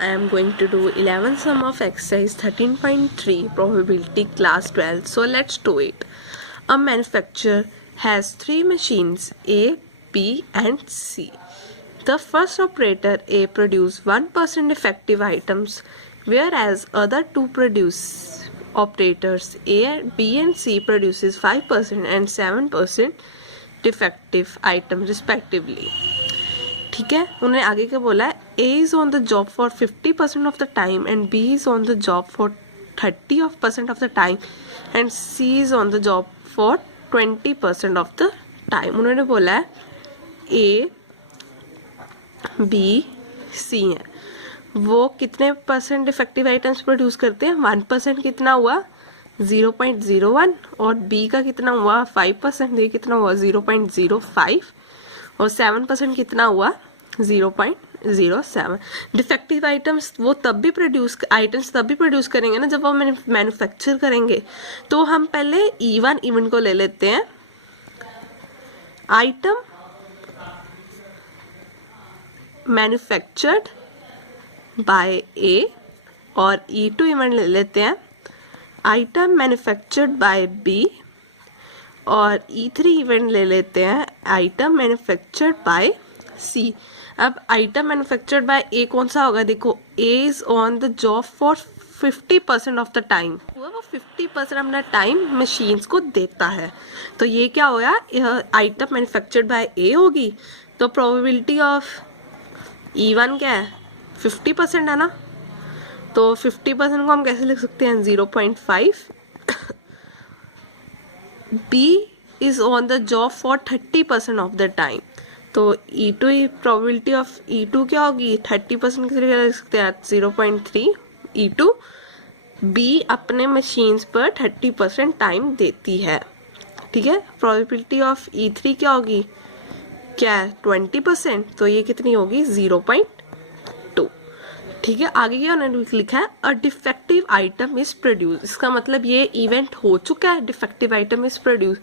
I am going to do 11th sum of exercise 13.3 probability class 12. So let's do it. A manufacturer has 3 machines A, B and C. The first operator A produce 1% defective items, whereas other two produce operators A, B and C produces 5% and 7% defective items respectively. ठीक है, उन्होंने आगे क्या बोला है, A is on the job for 50% of the time and B is on the job for 30% of the time and C is on the job for 20% of the time. उन्होंने बोला है A, B, C है, वो कितने percent defective items produce करते हैं, 1% कितना हुआ 0.01 और B का कितना हुआ 5%, ये कितना हुआ 0.05 और 7% कितना हुआ 0.07. डिफेक्टिव आइटम्स वो तब भी प्रोड्यूस करेंगे ना जब वो मैन्युफैक्चर करेंगे. तो हम पहले E1 इवेंट को ले लेते हैं. आइटम मैन्युफैक्चर्ड बाय A और E2 इवेंट ले लेते हैं. आइटम मैन्युफैक्चर्ड बाय B और E3 इवेंट ले लेते हैं आइटम मैन्युफैक्चर्ड बाय C. अब आइटम मैन्युफैक्चर्ड बाय A कौन सा होगा, देखो A is on the job for 50% of the time, वो 50% अपना टाइम मशीन्स को देता है. तो ये क्या होगा, आइटम मैन्युफैक्चर्ड बाय A होगी. तो प्रोबेबिलिटी ऑफ E1 क्या है 50% है ना, तो 50% को हम कैसे लिख सकते हैं 0.5. B is on the job for 30% of the time. तो E2 प्रोबेबिलिटी ऑफ E2 क्या होगी 30% किस तरह लिख सकते हैं 0.3 E2. B अपने मशीन्स पर 30% टाइम देती है. ठीक है, प्रोबेबिलिटी ऑफ E3 क्या होगी, क्या है 20%, तो ये कितनी होगी 0.2. ठीक है, आगे क्या उन्होंने लिखा है a defective item is produce. इसका मतलब ये इवेंट हो चुका है, डिफेक्टिव आइटम इज प्रोड्यूस.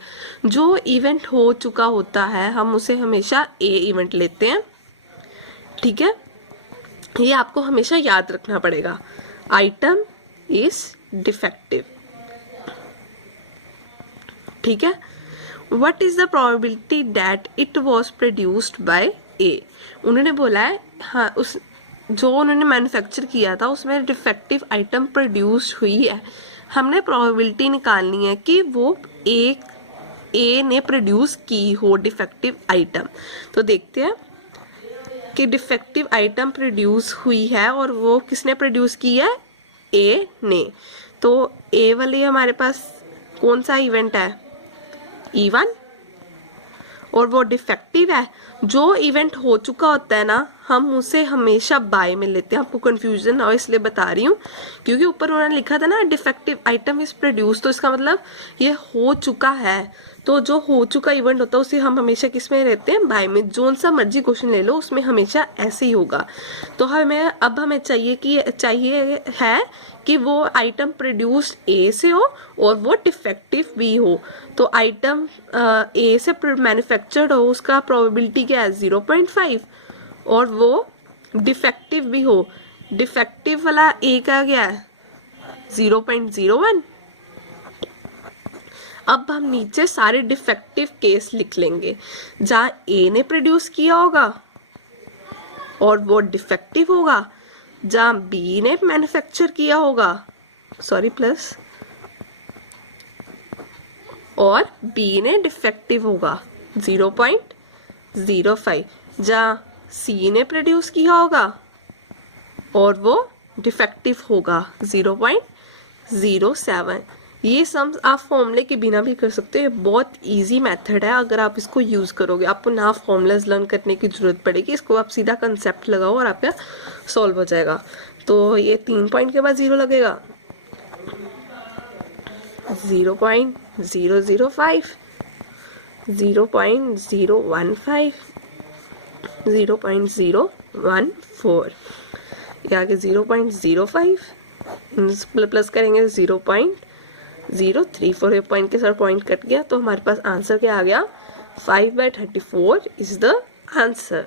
जो इवेंट हो चुका होता है हम उसे हमेशा ए इवेंट लेते हैं. ठीक है, ये आपको हमेशा याद रखना पड़ेगा. Item is defective. ठीक है, what is the probability that it was produced by A. उन्होंने बोला है हाँ उस जो उन्होंने मैन्युफैक्चर किया था उसमें डिफेक्टिव आइटम प्रोड्यूस हुई है. हमने प्रोबेबिलिटी निकालनी है कि वो ए ने प्रोड्यूस की हो डिफेक्टिव आइटम. तो देखते हैं कि डिफेक्टिव आइटम प्रोड्यूस हुई है और वो किसने प्रोड्यूस की है, ए ने. तो ए वाली हमारे पास कौन सा इवेंट है E1 और वो डिफेक्टिव है. जो इवेंट हो चुका होता है ना हम उसे हमेशा बाय में लेते हैं. आपको कंफ्यूजन ना हो इसलिए बता रही हूँ, क्योंकि ऊपर उन्होंने लिखा था ना डिफेक्टिव आइटम इज प्रोड्यूस, तो इसका मतलब ये हो चुका है. तो जो हो चुका इवेंट होता है उसे हम हमेशा किस में रहते हैं, बाय में. जो सा मर्जी क्वेश्चन ले लो उसमें हमेशा ऐसे ही होगा. तो हमें चाहिए है कि वो आइटम प्रोड्यूस ए से हो और वो डिफेक्टिव भी हो. तो आइटम ए से मैन्युफैक्चर्ड हो उसका प्रोबेबिलिटी क्या है 0.5 और वो डिफेक्टिव भी हो. डिफेक्टिव वाला ए का क्या है 0.01. अब हम नीचे सारे डिफेक्टिव केस लिख लेंगे जहाँ ए ने प्रोड्यूस किया होगा और वो डिफेक्टिव होगा, जहाँ बी ने मैन्युफैक्चर किया होगा प्लस और बी ने डिफेक्टिव होगा 0.05, जहाँ सी ने प्रोड्यूस किया होगा और वो डिफेक्टिव होगा 0.07. ये सम आप फॉर्मूले के बिना भी कर सकते हो. बहुत इजी मेथड है. अगर आप इसको यूज करोगे आपको ना फॉर्मूलाज लर्न करने की जरूरत पड़ेगी. इसको आप सीधा कंसेप्ट लगाओ और आपका सॉल्व हो जाएगा. तो ये 3 पॉइंट के बाद 0 लगेगा 0.005, 0.015, 0.014. ये आगे 0.05 प्लस करेंगे 0.034. पॉइंट के साथ पॉइंट कट गया तो हमारे पास आंसर क्या आ गया 5/34 इज द आंसर.